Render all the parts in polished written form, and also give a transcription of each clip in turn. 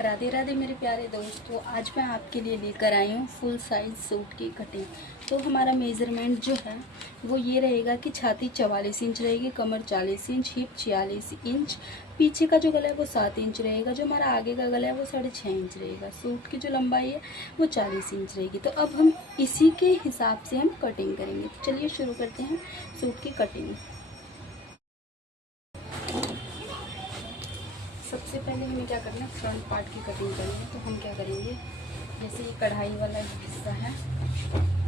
राधे राधे मेरे प्यारे दोस्तों, आज मैं आपके लिए लेकर आई हूँ फुल साइज़ सूट की कटिंग। तो हमारा मेज़रमेंट जो है वो ये रहेगा कि छाती 44 इंच रहेगी, कमर 40 इंच, हिप 46 इंच, पीछे का जो गला है वो 7 इंच रहेगा, जो हमारा आगे का गला है वो 6.5 इंच रहेगा। सूट की जो लंबाई है वो 40 इंच रहेगी। तो अब हम इसी के हिसाब से हम कटिंग करेंगे। तो चलिए शुरू करते हैं सूट की कटिंग। सबसे पहले हमें क्या करना है, फ्रंट पार्ट की कटिंग करनी है। तो हम क्या करेंगे, जैसे ये कढ़ाई वाला हिस्सा है,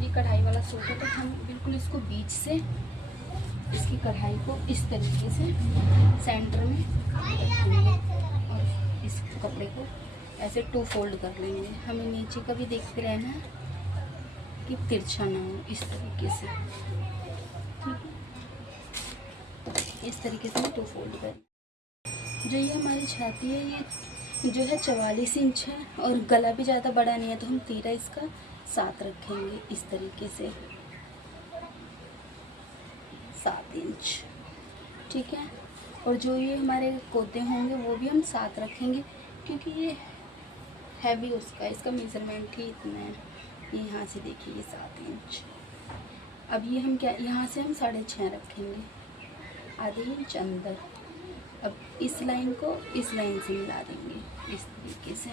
ये कढ़ाई वाला सूट है, तो हम बिल्कुल इसको बीच से इसकी कढ़ाई को इस तरीके से सेंटर में रखेंगे और इस कपड़े को ऐसे 2 फोल्ड कर लेंगे। हमें नीचे का भी देखते रहना है कि तिरछा ना हो, इस तरीके से। ठीक है, इस तरीके से 2 फोल्ड करें। जो ये हमारी छाती है ये जो है 44 इंच है और गला भी ज़्यादा बड़ा नहीं है, तो हम तीरा इसका 7 रखेंगे इस तरीके से, 7 इंच। ठीक है, और जो ये हमारे कोते होंगे वो भी हम 7 रखेंगे, क्योंकि ये हैवी उसका इसका मेज़रमेंट ही इतना है। ये यहाँ से देखिए ये 7 इंच। अब ये हम क्या, यहाँ से हम 6.5 रखेंगे, आधे इंच अंदर। अब इस लाइन को इस लाइन से मिला देंगे इस तरीके से।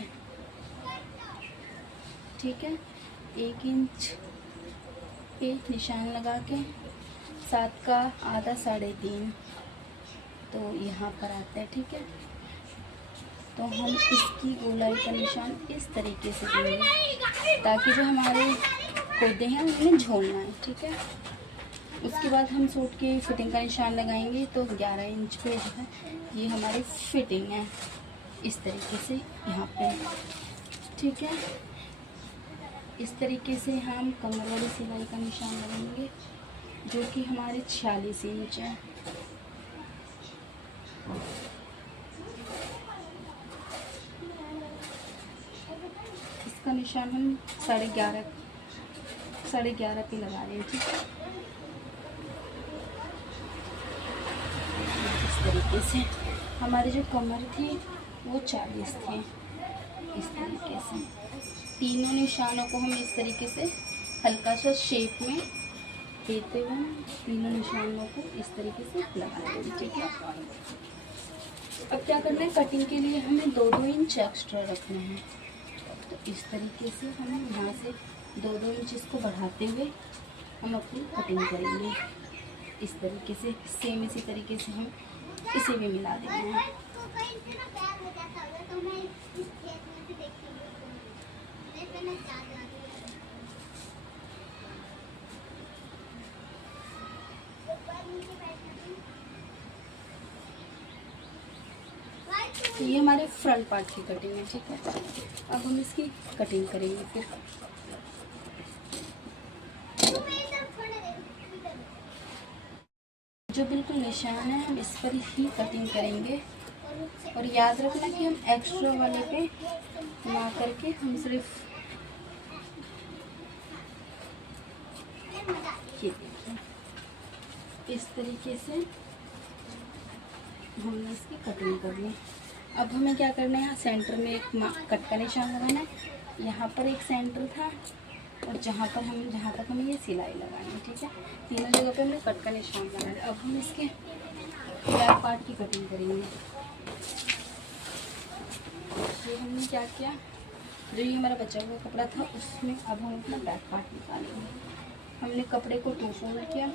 ठीक है, 1 इंच पे निशान लगा के 7 का आधा 3.5 तो यहाँ पर आता है। ठीक है, तो हम इसकी गोलाई का निशान इस तरीके से देंगे ताकि जो हमारे कोदे हैं उन्हें झोलना है। ठीक है, उसके बाद हम सूट की फिटिंग का निशान लगाएंगे। तो 11 इंच पे जो है ये हमारी फिटिंग है, इस तरीके से यहाँ पे। ठीक है, इस तरीके से हम कमर वाली सिलाई का निशान लगाएंगे जो कि हमारे 46 इंच है। इसका निशान हम 11.5 पे लगा रहे हैं। ठीक है, इस तरीके से हमारी जो कमर थी वो 40 थी। इस तरीके से तीनों निशानों को हम इस तरीके से हल्का सा शेप में देते हुए तीनों निशानों को इस तरीके से लगा देंगे। ठीक है, अब क्या करना है, कटिंग के लिए हमें 2-2 इंच एक्स्ट्रा रखना है। तो इस तरीके से हम यहाँ से 2-2 इंच इसको बढ़ाते हुए हम अपनी कटिंग करेंगे। इस तरीके से सेम इसी तरीके से हम इसे भी मिला देंगे। तो ये हमारे फ्रंट पार्ट की कटिंग है। ठीक है, अब हम इसकी कटिंग करेंगे। फिर जो बिल्कुल निशान है हम इस पर ही कटिंग करेंगे, और याद रखना कि हम एक्स्ट्रा वाले पे ना करके हम सिर्फ ये देखिए इस तरीके से हमने इसकी कटिंग करनी है। अब हमें क्या करना है, यहाँ सेंटर में एक कट का निशान लगाना है। यहाँ पर एक सेंटर था और जहाँ तक हमें ये सिलाई लगानी है। ठीक है, तीनों जगह पे हमने कट का निशान लगाना है। अब हम इसके बैक पार्ट की कटिंग करेंगे। ये हमने क्या किया, जो ये हमारा बचा हुआ कपड़ा था उसमें अब हम अपना बैक पार्ट निकालेंगे। हमने कपड़े को 2 फोल्ड किया,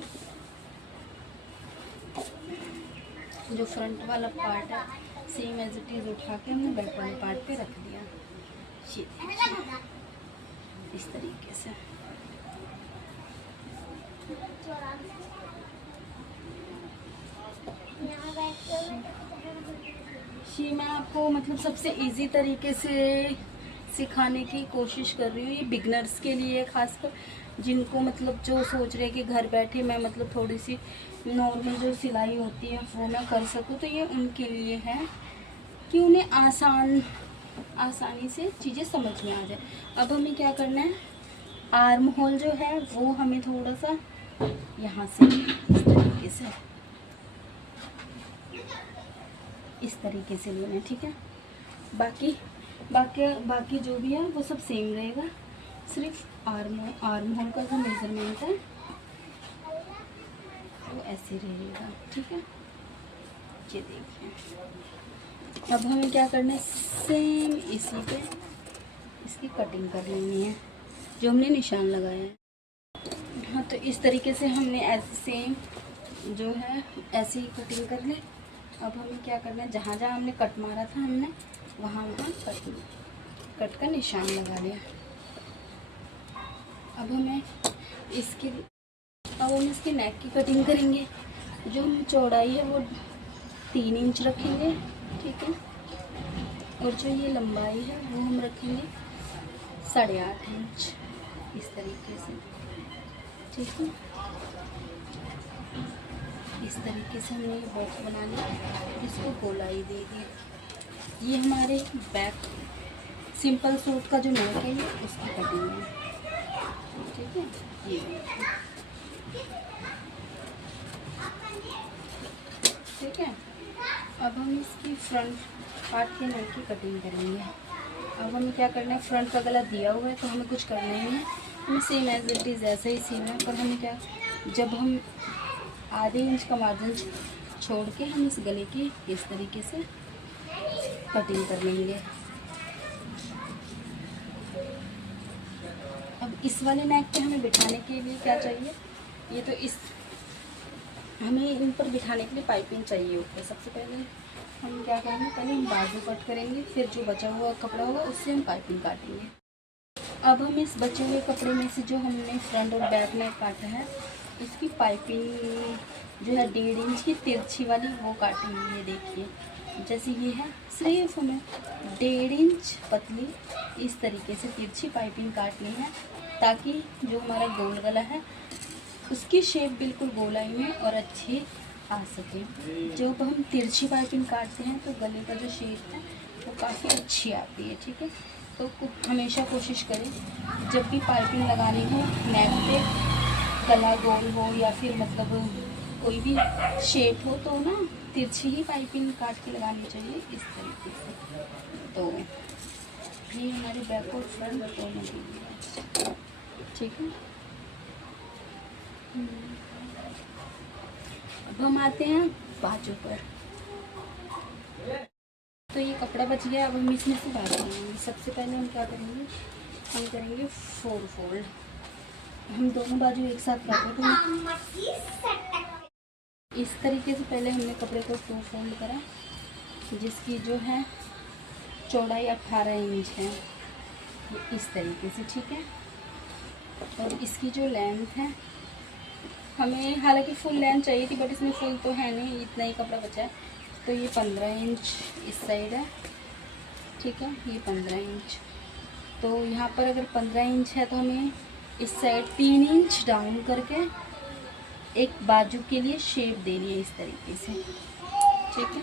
जो फ्रंट वाला पार्ट है सेम एज इट इज़ उठा के हमने बैक वाले पार्ट पे रख दिया। ये इस तरीके से। ये मैं आपको मतलब सबसे इजी तरीके से सिखाने की कोशिश कर रही हूँ। ये बिगनर्स के लिए, खासकर जिनको मतलब जो सोच रहे हैं कि घर बैठे मैं मतलब थोड़ी सी नॉर्मल जो सिलाई होती है वो मैं कर सकूँ, तो ये उनके लिए है कि उन्हें आसानी से चीज़ें समझ में आ जाए। अब हमें क्या करना है, आर्म होल जो है वो हमें थोड़ा सा यहाँ से इस तरीके से लेना है। ठीक है, बाकी बाकी जो भी है वो सब सेम रहेगा, सिर्फ आर्म होल का जो मेजरमेंट है वो ऐसे रहेगा, ठीक है। ये देखिए, अब हमें क्या करना है, सेम इसी पे इसकी कटिंग कर लेनी है जो हमने निशान लगाया है। हाँ, तो इस तरीके से हमने ऐसे सेम जो है ऐसे ही कटिंग कर ले। अब हमें क्या करना है, जहाँ जहाँ हमने कट मारा था हमने वहाँ कट का निशान लगा लिया। अब हम इसकी नेक की कटिंग करेंगे। जो हम चौड़ाई है वो 3 इंच रखेंगे, ठीक है। और जो ये लंबाई है वो हम रखेंगे 8.5 इंच, इस तरीके से, ठीक है। इस तरीके से हमने ये बॉक्स बना लिया, इसको गोलाई दे दी। ये हमारे बैक सिंपल सूट का जो नेक है ये उसकी कटिंग है, ठीक है। ये ठीक है। अब हम इसकी फ्रंट पार्ट के नेक की कटिंग करेंगे। अब हमें क्या करना है, फ्रंट का गला दिया हुआ है तो हमें कुछ करना ही है, हमें सेम एज इट इज़ ऐसा ही सीना है। पर हमें क्या, जब हम आधे इंच का मार्जिन छोड़ के हम इस गले की इस तरीके से कटिंग कर लेंगे। अब इस वाले नेक पे हमें बिठाने के लिए क्या चाहिए, ये तो हमें इन पर बिठाने के लिए पाइपिंग चाहिए ऊपर। सबसे पहले हम क्या करेंगे, पहले हम बाजू कट करेंगे, फिर जो बचा हुआ कपड़ा होगा उससे हम पाइपिंग काटेंगे। अब हम इस बचे हुए कपड़े में से जो हमने फ्रंट और बैक नेक काटा है इसकी पाइपिंग जो है 1.5 इंच की तिरछी वाली वो काटेंगे। ये देखिए, जैसे ये है, सिर्फ हमें 1.5 इंच पतली इस तरीके से तिरछी पाइपिंग काटनी है, ताकि जो हमारा गोल गला है उसकी शेप बिल्कुल गोलाई में और अच्छी आ सके। जब हम तिरछी पाइपिंग काटते हैं तो गले का जो शेप है वो काफ़ी अच्छी आती है, ठीक है। तो हमेशा कोशिश करें जब भी पाइपिंग लगानी हो नेक पे, गला गोल हो या फिर मतलब कोई भी शेप हो तो ना तिरछी ही पाइपिंग काट के लगानी चाहिए, इस तरीके से। तो ये हमारी बैक और फ्रंट दोनों के लिए, ठीक है। अब हम आते हैं बाजू पर। तो ये कपड़ा बच गया, अब हम इसमें से बाजू बनाएंगे। सबसे पहले हम क्या करेंगे, हम करेंगे 4 फोल्ड। हम दोनों बाजू एक साथ कर देंगे इस तरीके से। पहले हमने कपड़े को 2 फोल्ड करा, जिसकी जो है चौड़ाई 18 इंच है, इस तरीके से, ठीक है। और इसकी जो लेंथ है, हमें हालांकि फुल लेंथ चाहिए थी बट इसमें फुल तो है नहीं, इतना ही कपड़ा बचा है, तो ये 15 इंच इस साइड है, ठीक है। ये 15 इंच, तो यहाँ पर अगर 15 इंच है तो हमें इस साइड 3 इंच डाउन करके एक बाजू के लिए शेप देनी है, इस तरीके से, ठीक है।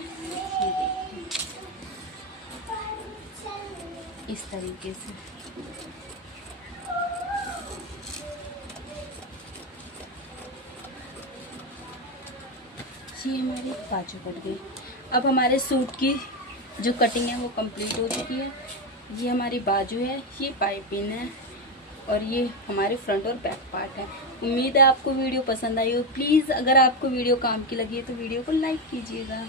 ये देखिए, इस तरीके से। ये हमारी बाजू कट गई। अब हमारे सूट की जो कटिंग है वो कंप्लीट हो चुकी है। ये हमारी बाजू है, ये पाइपिंग है और ये हमारे फ्रंट और बैक पार्ट है। उम्मीद है आपको वीडियो पसंद आई हो। प्लीज़ अगर आपको वीडियो काम की लगी है तो वीडियो को लाइक कीजिएगा।